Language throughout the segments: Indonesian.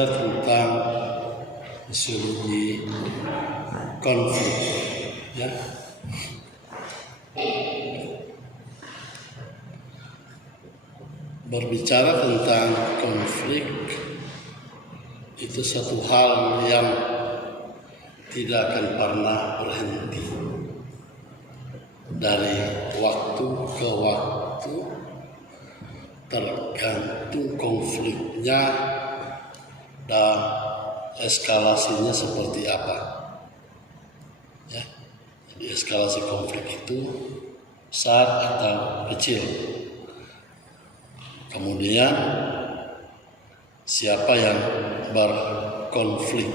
belajar tentang fisiologi konflik, ya. Berbicara tentang konflik itu satu hal yang tidak akan pernah berhenti. Dari waktu ke waktu tergantung konfliknya dan eskalasinya seperti apa, ya. Jadi eskalasi konflik itu besar atau kecil. Kemudian siapa yang berkonflik,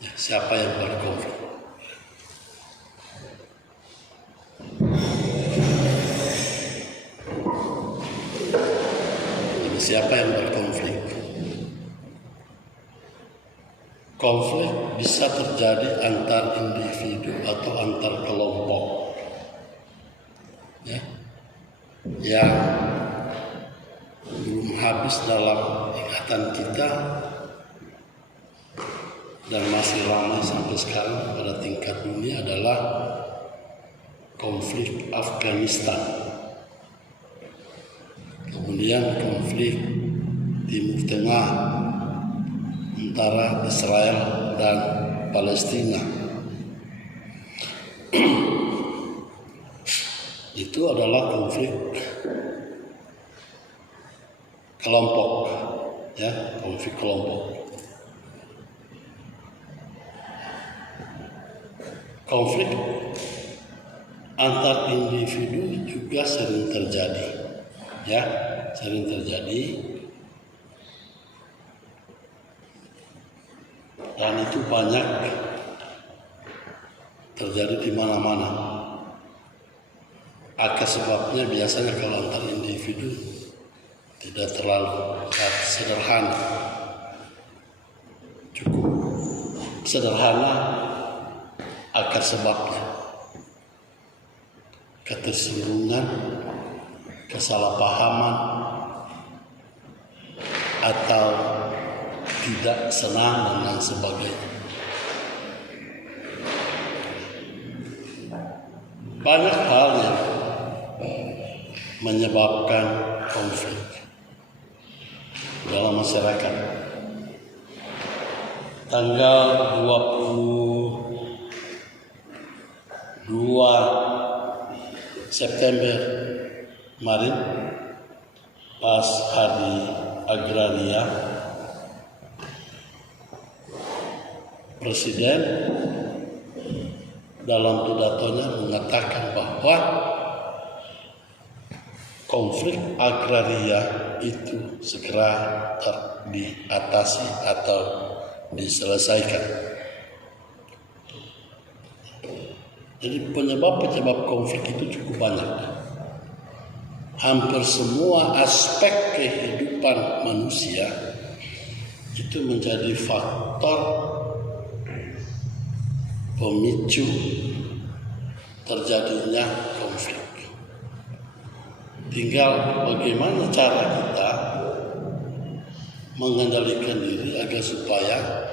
ya, siapa yang berkonflik. Siapa yang berkonflik? Konflik bisa terjadi antar individu atau antar kelompok, ya, yang belum habis dalam ikatan kita dan masih ramai sampai sekarang pada tingkat dunia adalah konflik Afghanistan. Kemudian konflik Timur Tengah antara Israel dan Palestina. Itu adalah konflik kelompok, ya, konflik kelompok. Konflik antar individu juga sering terjadi, ya, sering terjadi, dan itu banyak terjadi di mana-mana. Akar sebabnya biasanya kalau antar individu tidak terlalu sederhana, cukup sederhana akar sebabnya. Ketersinggungan, kesalahpahaman, atau tidak senang dan lain sebagainya. Banyak hal yang menyebabkan konflik dalam masyarakat. Tanggal 22 September kemarin, pas Hari Agraria, Presiden dalam pidatonya mengatakan bahwa konflik agraria itu segera diatasi atau diselesaikan. Jadi penyebab-penyebab konflik itu cukup banyak. Hampir semua aspek kehidupan manusia itu menjadi faktor pemicu terjadinya konflik. Tinggal bagaimana cara kita mengendalikan diri agar supaya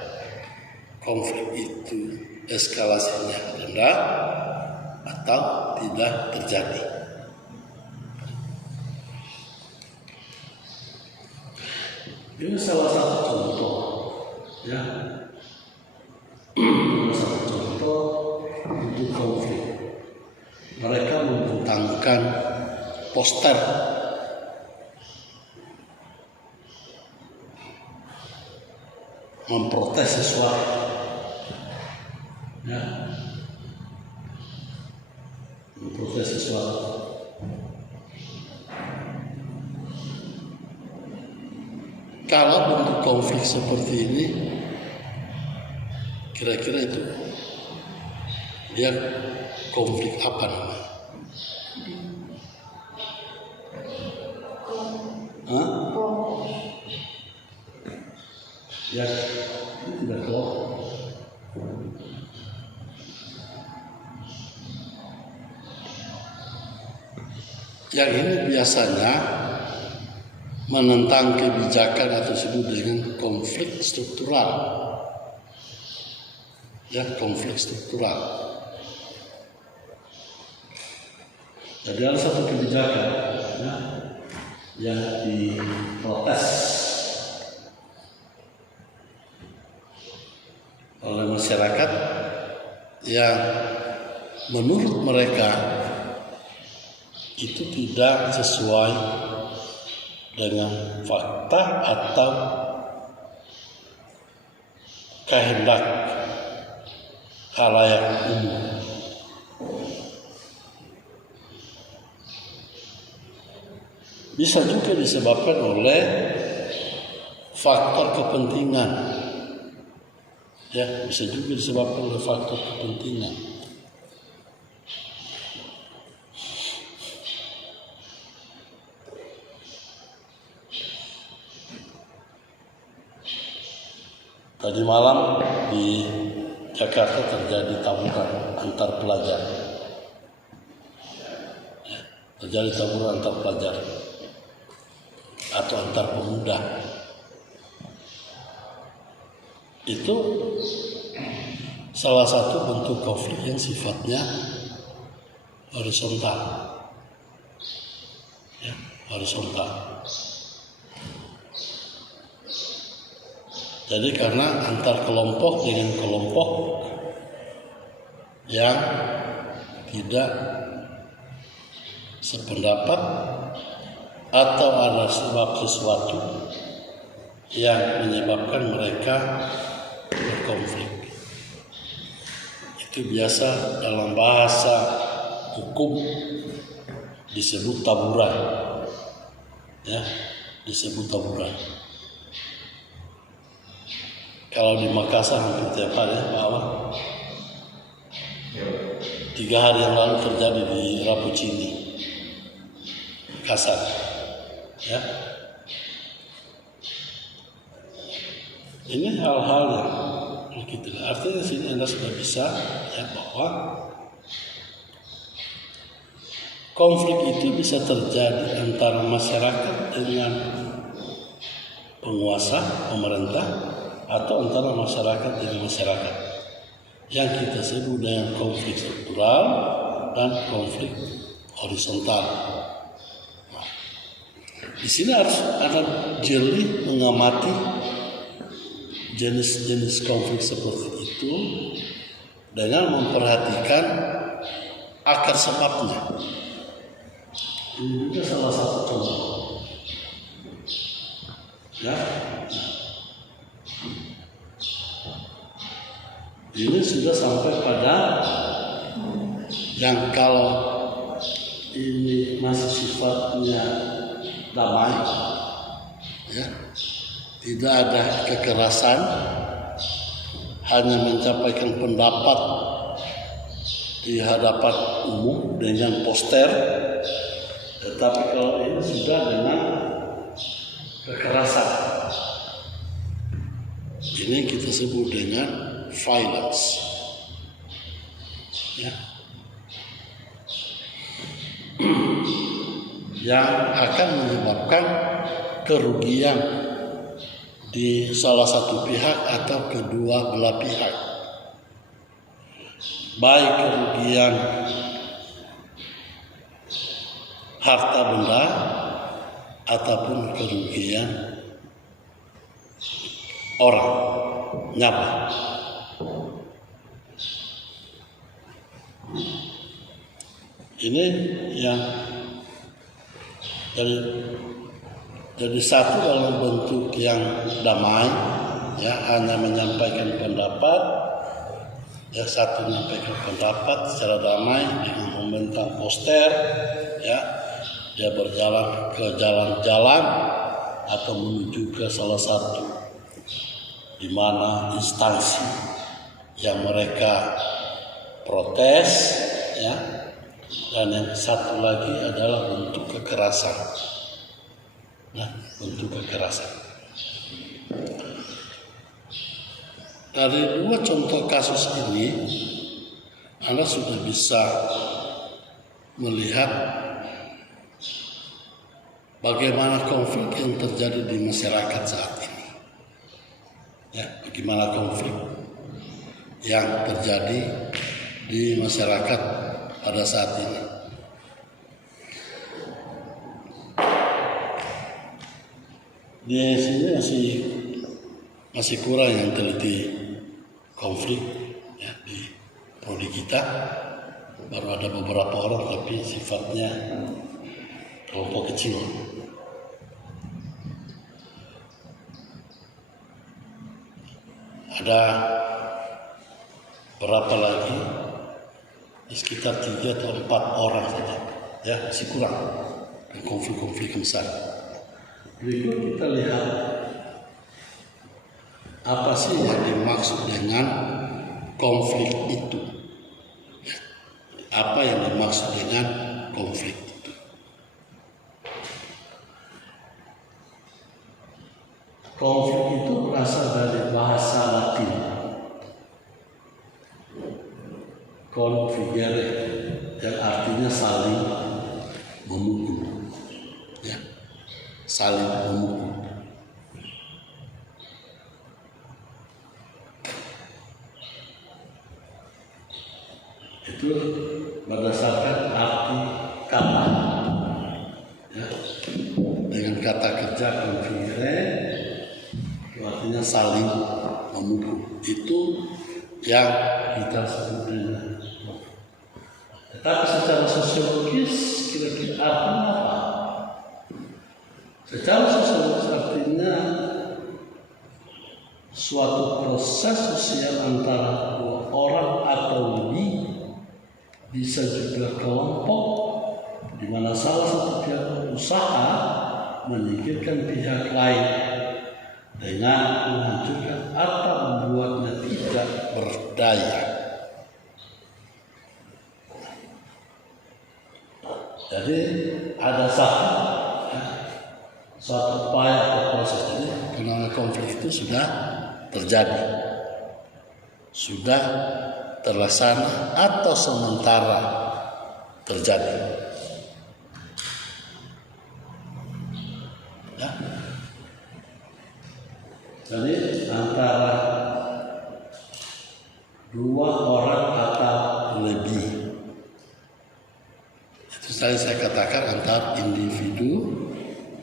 konflik itu eskalasinya rendah atau tidak terjadi. Ini salah satu contoh, ya, salah satu contoh untuk konflik. Mereka membentangkan poster memprotes sesuatu, ya, memprotes sesuatu. Kalau bentuk konflik seperti ini, kira-kira itu dia konflik apa namanya? Hah? Ya, tidak kelompok. Yang ini biasanya menentang kebijakan atau disebut dengan konflik struktural. Ya, konflik struktural. Jadi ada satu kebijakan ya, yang diprotes oleh masyarakat yang menurut mereka itu tidak sesuai dengan fakta atau kehendak khalayak umum. Bisa juga disebabkan oleh faktor kepentingan. Ya, bisa juga disebabkan oleh faktor kepentingan. Tadi malam di Jakarta terjadi tawuran antar pelajar. Ya, terjadi tawuran antar pelajar atau antar pemuda. Itu salah satu bentuk konflik yang sifatnya horizontal. Ya, horizontal. Jadi karena antar kelompok dengan kelompok yang tidak sependapat atau ada sebab sesuatu yang menyebabkan mereka berkonflik. Itu biasa dalam bahasa hukum disebut taburan. Ya, disebut taburan. Kalau di Makassar hampir tiap hari Pak Awang. 3 hari yang lalu terjadi di Rapucini, Makassar. Ya. Ini hal-hal yang gitu. Artinya sini Anda sudah bisa ya bahwa konflik itu bisa terjadi antara masyarakat dengan penguasa, pemerintah, atau antara masyarakat dengan masyarakat yang kita sebut dengan konflik struktural dan konflik horizontal. Nah, di sini harus ada jeli mengamati jenis-jenis konflik seperti itu dengan memperhatikan akar sebabnya. Ini juga salah satu contoh. Ya. Ini sudah sampai pada yang kalau ini masih sifatnya damai, ya, tidak ada kekerasan, hanya menyampaikan pendapat di hadapan umum dengan poster. Tetapi kalau ini sudah dengan kekerasan, ini kita sebut dengan violence. Ya. Yang akan menyebabkan kerugian di salah satu pihak atau kedua belah pihak. Baik kerugian harta benda ataupun kerugian orang, nyawa. Ini yang jadi satu dalam bentuk yang damai, ya, hanya menyampaikan pendapat, ya, satu menyampaikan pendapat secara damai dengan membentang poster, ya, dia berjalan ke jalan-jalan atau menuju ke salah satu di mana instansi yang mereka protes, ya, dan yang satu lagi adalah bentuk kekerasan. Nah, bentuk kekerasan. Dari 2 contoh kasus ini, Anda sudah bisa melihat bagaimana konflik yang terjadi di masyarakat saat ini. Ya, bagaimana konflik yang terjadi di masyarakat pada saat ini. Di sini masih kurang yang teliti konflik ya, di prodi kita. Baru ada beberapa orang tapi sifatnya kelompok kecil. Ada berapa lagi? Sekitar 3 atau 4 orang saja. Ya, masih kurang. Konflik-konflik besar. Berikut kita lihat apa sih yang dimaksud dengan konflik itu. Apa yang dimaksud dengan konflik itu. Konflik itu berasal dari bahasa Latin. Configere, yang artinya saling memukul. Ya, saling memukul. Itu berdasarkan arti kata. Ya. Dengan kata kerja configere, itu artinya saling memukul. Itu yang kita sebut dengan. Tetapi secara sosiologis kira-kira artinya apa? Secara sosiologis artinya suatu proses sosial antara 2 orang atau lebih, bisa juga kelompok, di mana salah satu pihak berusaha menyingkirkan pihak lain dengan menghancurkan atau membuatnya tidak berdaya. Jadi ada suatu upaya atau proses ini, karena konflik itu sudah terjadi, sudah terlaksana atau sementara terjadi. Ya. Jadi antara 2 orang atau lebih. Itu saya katakan antar individu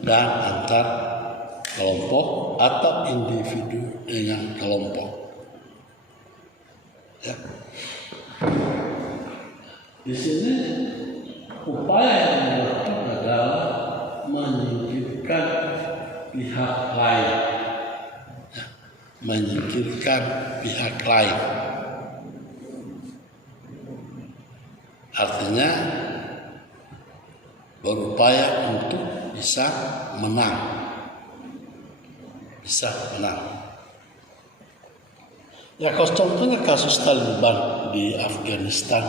dan antar kelompok atau individu dengan kelompok. Ya. Di sini upaya yang dilakukan adalah menyingkirkan pihak lain. Ya. Menyingkirkan pihak lain. Artinya berupaya untuk bisa menang. Bisa menang. Ya, contohnya kasus Taliban di Afghanistan.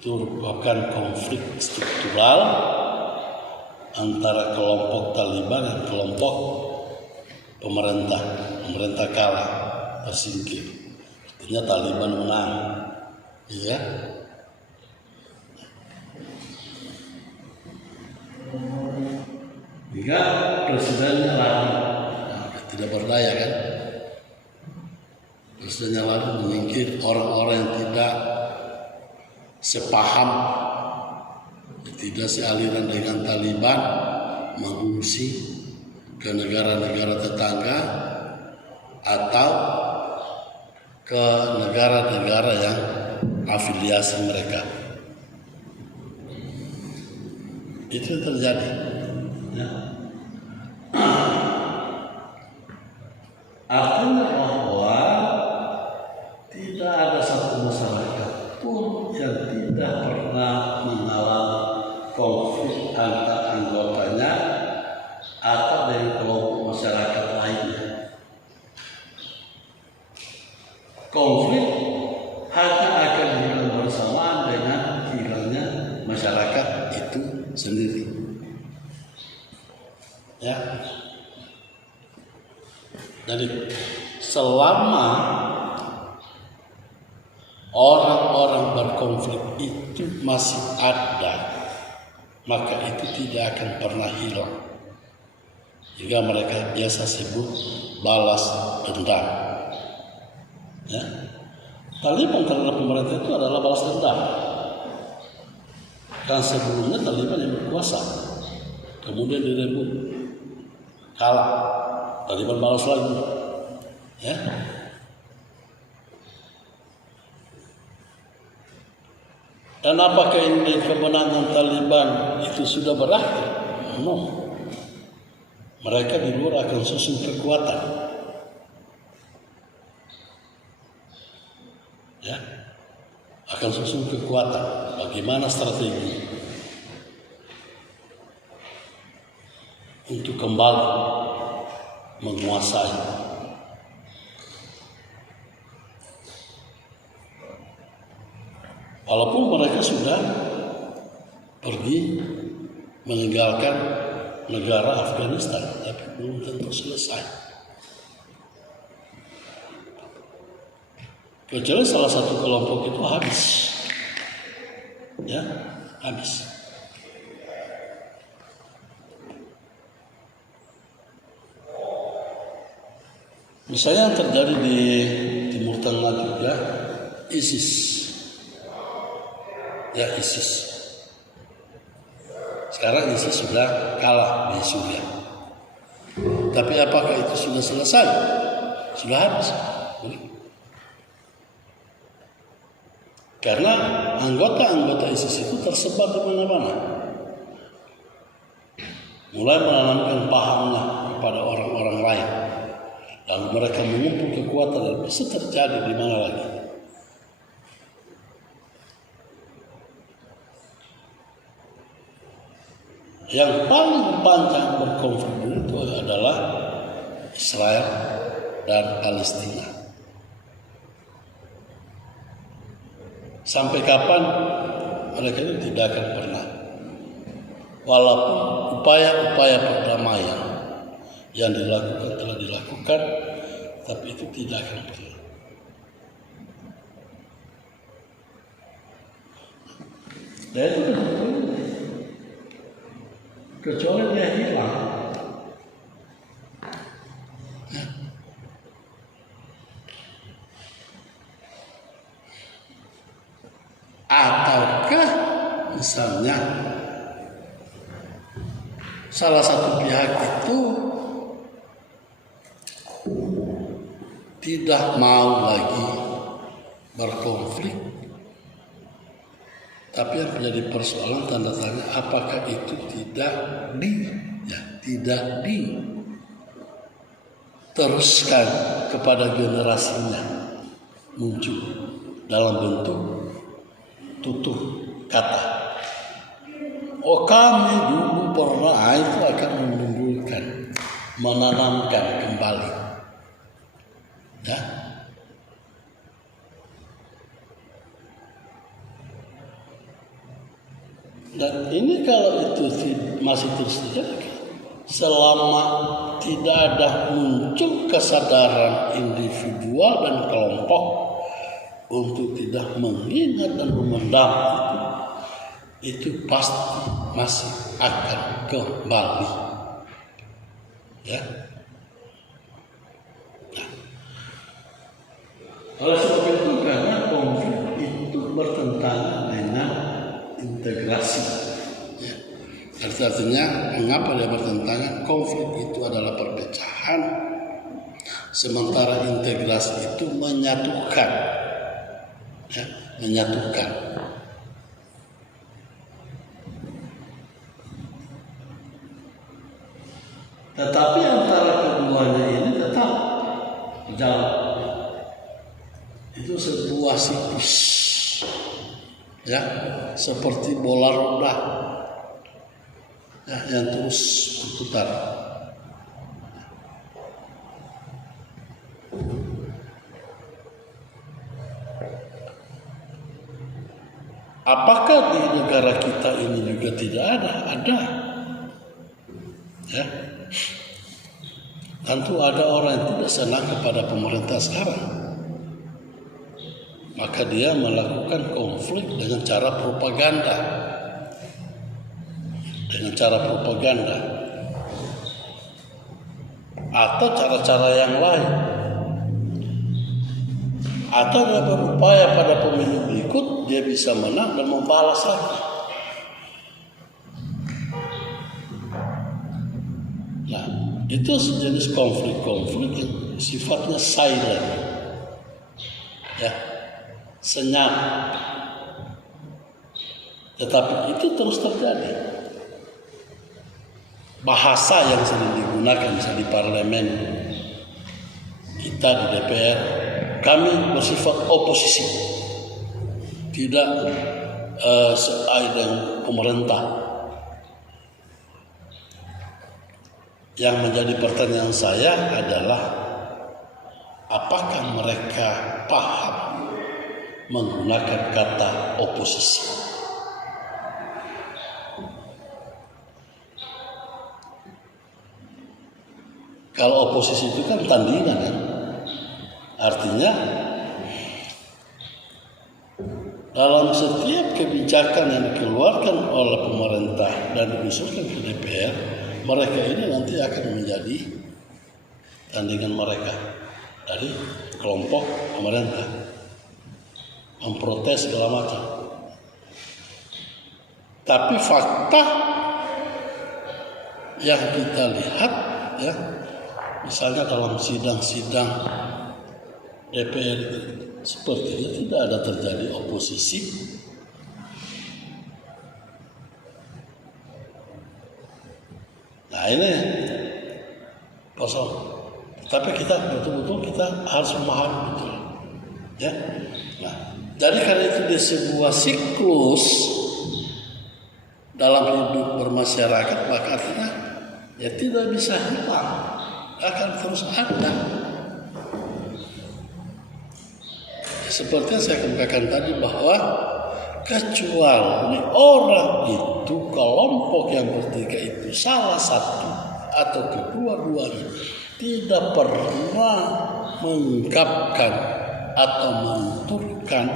Itu merupakan konflik struktural antara kelompok Taliban dan kelompok pemerintah. Pemerintah kalah, tersingkir. Artinya Taliban menang. Ya. Hingga presidennya lari, tidak berdaya kan? Presidennya lari menyingkir orang-orang yang tidak sepaham, tidak sealiran dengan Taliban, mengungsi ke negara-negara tetangga atau ke negara-negara yang afiliasi mereka. Itu terjadi. Ya. Artinya bahwa tidak ada satu masyarakat pun yang tidak pernah mengalami konflik antar anggotanya atau dengan kelompok masyarakat lainnya. Konflik hanya akan hilang bersamaan dengan hilangnya masyarakat itu sendiri. Ya. Jadi selama orang-orang berkonflik itu masih ada maka itu tidak akan pernah hilang. Juga mereka biasa sebut balas dendam. Ya. Taliban terhadap pemerintah itu adalah balas dendam. Dan sebelumnya Taliban yang berkuasa, kemudian direbut, kalah, Taliban balas lagi. Ya. Dan apakah ini kemenangan Taliban itu sudah berakhir? No. Mereka di luar akan susun kekuatan. Ya. Akan susun kekuatan. Bagaimana strategi untuk kembali menguasai. Walaupun mereka sudah pergi meninggalkan negara Afghanistan, tapi belum tentu selesai. Kecuali salah satu kelompok itu habis. Ya, habis. Misalnya yang terjadi di Timur Tengah juga, ISIS. Ya, ISIS. Sekarang ISIS sudah kalah di Suriah. Tapi apakah itu sudah selesai? Sudah habis. Karena anggota-anggota ISIS itu tersebar di mana-mana. Mulai menanamkan pahamnya kepada orang-orang lain. Lalu mereka mengumpul kekuatan dan bisa terjadi di mana lagi. Yang paling panjang berkonflik itu adalah Israel dan Palestina. Sampai kapan mereka itu tidak akan pernah. Walaupun upaya-upaya perdamaian yang dilakukan telah dilakukan, tapi itu tidak akan pernah. Dan itu kecuali dia hilang. Ataukah misalnya salah satu pihak itu tidak mau lagi berkonflik, tapi yang menjadi persoalan tanda tanya apakah itu tidak diteruskan kepada generasinya, muncul dalam bentuk tutur kata. Oh, kami dulu pernah, itu akan menimbulkan, menanamkan kembali. Ya. Dan ini kalau itu masih terus terjadi, selama tidak ada muncul kesadaran individual dan kelompok untuk tidak mengingat dan memendam itu pasti masih akan kembali. Ya. Nah. Oleh sebab itu, karena konflik itu bertentangan dengan integrasi. Ya. Artinya, mengapa dia bertentangan? Konflik itu adalah perpecahan, sementara integrasi itu menyatukan. Ya, menyatukan. Tetapi antara keduanya ini tetap jalan. Itu sebuah siklus, ya, seperti bola roda, ya, yang terus berputar. Apakah di negara kita ini juga tidak ada? Ada. Ya. Tentu ada orang yang tidak senang kepada pemerintah sekarang. Maka dia melakukan konflik dengan cara propaganda. dengan cara propaganda atau cara-cara yang lain, atau dia berupaya pada pemilu berikut dia bisa menang dan membalas lagi. Nah, itu sejenis konflik-konflik yang sifatnya silent, ya, senyap, tetapi itu terus terjadi. Bahasa yang sering digunakan misalnya di parlemen kita, di DPR, kami bersifat oposisi, tidak sesuai dengan pemerintah. Yang menjadi pertanyaan saya adalah apakah mereka paham menggunakan kata oposisi? Kalau oposisi itu kan tandingan, kan? Artinya dalam setiap kebijakan yang dikeluarkan oleh pemerintah dan diusulkan ke DPR, mereka ini nanti akan menjadi tandingan mereka dari kelompok pemerintah, memprotes segala macam. Tapi fakta yang kita lihat, ya, misalnya dalam sidang-sidang DPR sepertinya tidak ada terjadi oposisi. Nah, ini kosong. Tapi kita betul-betul kita harus memahami betul, ya. Nah, jadi karena itu di sebuah siklus dalam hidup bermasyarakat, maka artinya ya tidak bisa hilang, akan terus ada. Seperti yang saya kemukakan tadi bahwa kecuali orang itu, kelompok yang bertiga itu salah satu atau kedua-duanya tidak pernah mengungkapkan atau menuturkan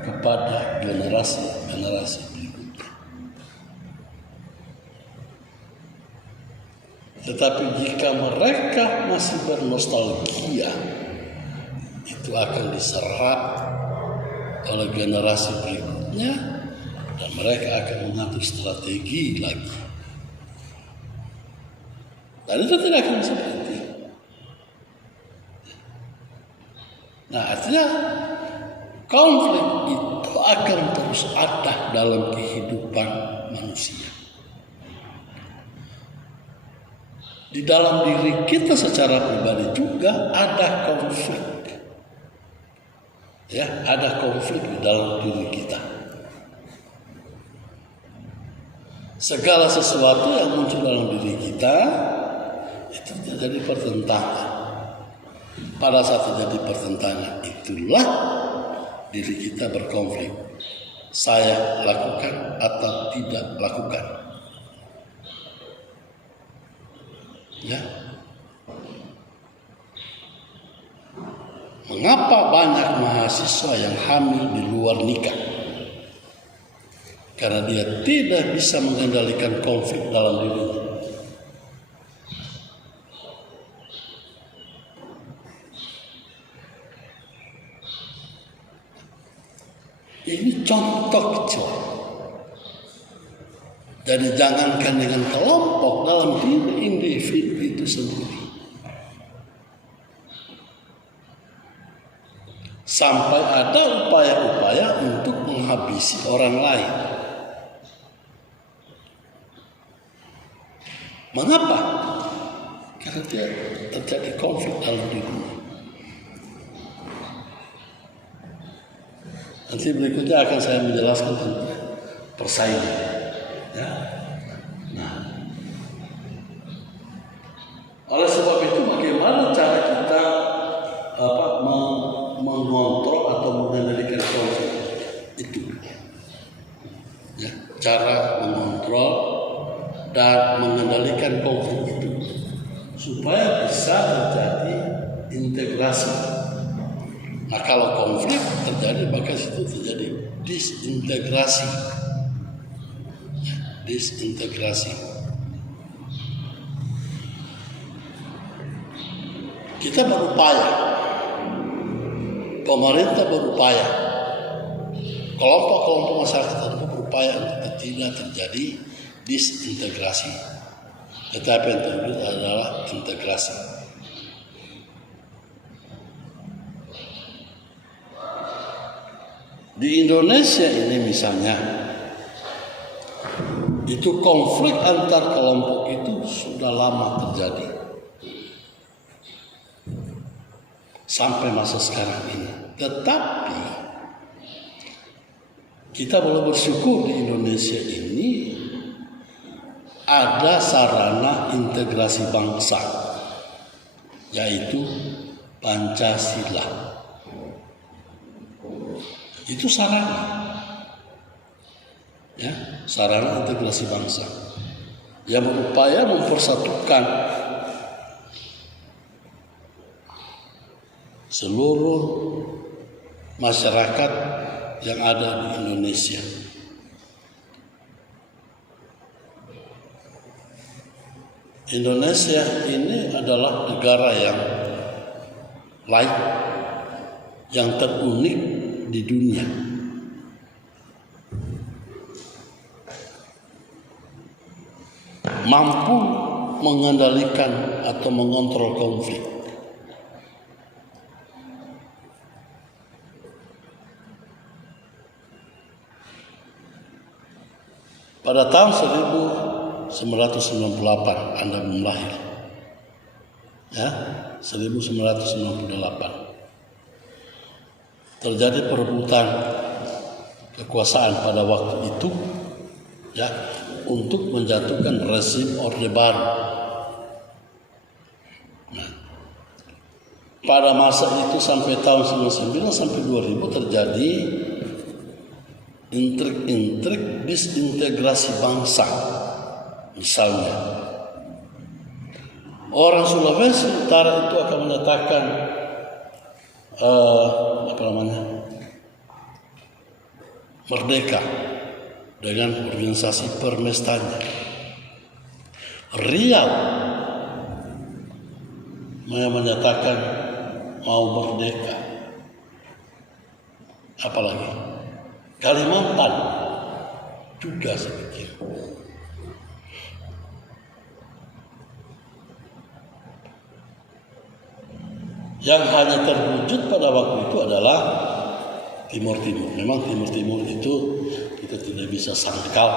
kepada generasi-generasi berikutnya. Tetapi jika mereka masih bernostalgia, itu akan diserap oleh generasi berikutnya dan mereka akan mengatur strategi lagi. Dan itu tidak akan seperti. Nah, artinya konflik itu akan terus ada dalam kehidupan manusia. Di dalam diri kita secara pribadi juga ada konflik. Ya, ada konflik di dalam diri kita. Segala sesuatu yang muncul dalam diri kita itu terjadi pertentangan. Pada saat terjadi pertentangan itulah diri kita berkonflik. Saya lakukan atau tidak lakukan. Ya. Mengapa banyak mahasiswa yang hamil di luar nikah? Karena dia tidak bisa mengendalikan konflik dalam dirinya. Ini contoh kecil. Jadi jangankan dengan kelompok, dalam diri individu itu sendiri. Sampai ada upaya-upaya untuk menghabisi orang lain. Mengapa? Karena dia terjadi konflik dalam dirinya. Nanti berikutnya akan saya menjelaskan tentang persaingan. Ya. Nah, oleh sebab itu bagaimana cara kita mengontrol atau mengendalikan konflik itu? Ya, cara mengontrol dan mengendalikan konflik itu supaya bisa terjadi integrasi. Nah, kalau konflik terjadi, maka situ terjadi disintegrasi. Ya, disintegrasi. Kita berupaya, pemerintah berupaya, kelompok-kelompok masyarakat itu berupaya untuk tidak terjadi disintegrasi. Tetapi yang terjadi adalah integrasi. Di Indonesia ini misalnya, itu konflik antar kelompok itu sudah lama terjadi. Sampai masa sekarang ini. Tetapi kita boleh bersyukur di Indonesia ini ada sarana integrasi bangsa, yaitu Pancasila. Itu sarana, ya, sarana integrasi bangsa yang berupaya mempersatukan seluruh masyarakat yang ada di Indonesia. Indonesia ini adalah negara yang lain, yang terunik di dunia. Mampu mengendalikan atau mengontrol konflik. Pada tahun 1998 Anda belum lahir, ya, 1998 terjadi perebutan kekuasaan pada waktu itu, ya, untuk menjatuhkan rezim Orde Baru. Nah, pada masa itu sampai tahun 1999 sampai 2000 terjadi intrik-intrik disintegrasi bangsa. Misalnya, orang Sulawesi Utara itu akan menyatakan merdeka dengan organisasi permestanya. Riau menyatakan mau merdeka. Apalagi Kalimantan juga sedikit. Yang hanya terwujud pada waktu itu adalah Timur Timur. Memang Timur Timur itu kita tidak bisa sangkal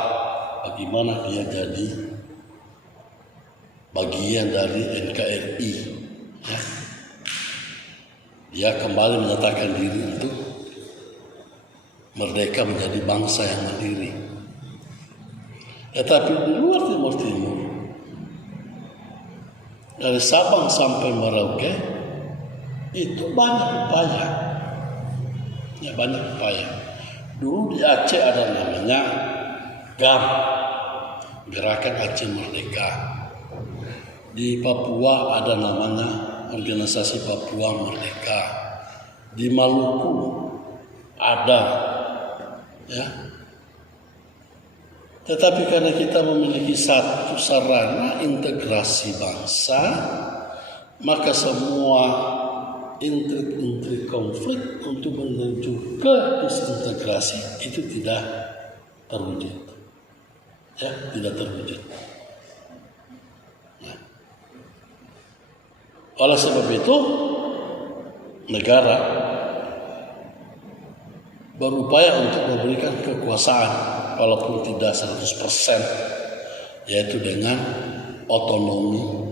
bagaimana dia jadi bagian dari NKRI. Ya. Dia kembali menyatakan diri untuk merdeka menjadi bangsa yang mandiri. Tetapi di luar Timur Timur, dari Sabang sampai Merauke, itu banyak upaya. Ya, banyak upaya. Dulu di Aceh ada namanya GAM, Gerakan Aceh Merdeka. Di Papua ada namanya Organisasi Papua Merdeka. Di Maluku ada, ya. Tetapi karena kita memiliki satu sarana integrasi bangsa, maka semua intrik-intrik konflik untuk menuju ke disintegrasi itu tidak terwujud, ya, tidak terwujud. Nah, oleh sebab itu negara berupaya untuk memberikan kekuasaan walaupun tidak 100%, yaitu dengan otonomi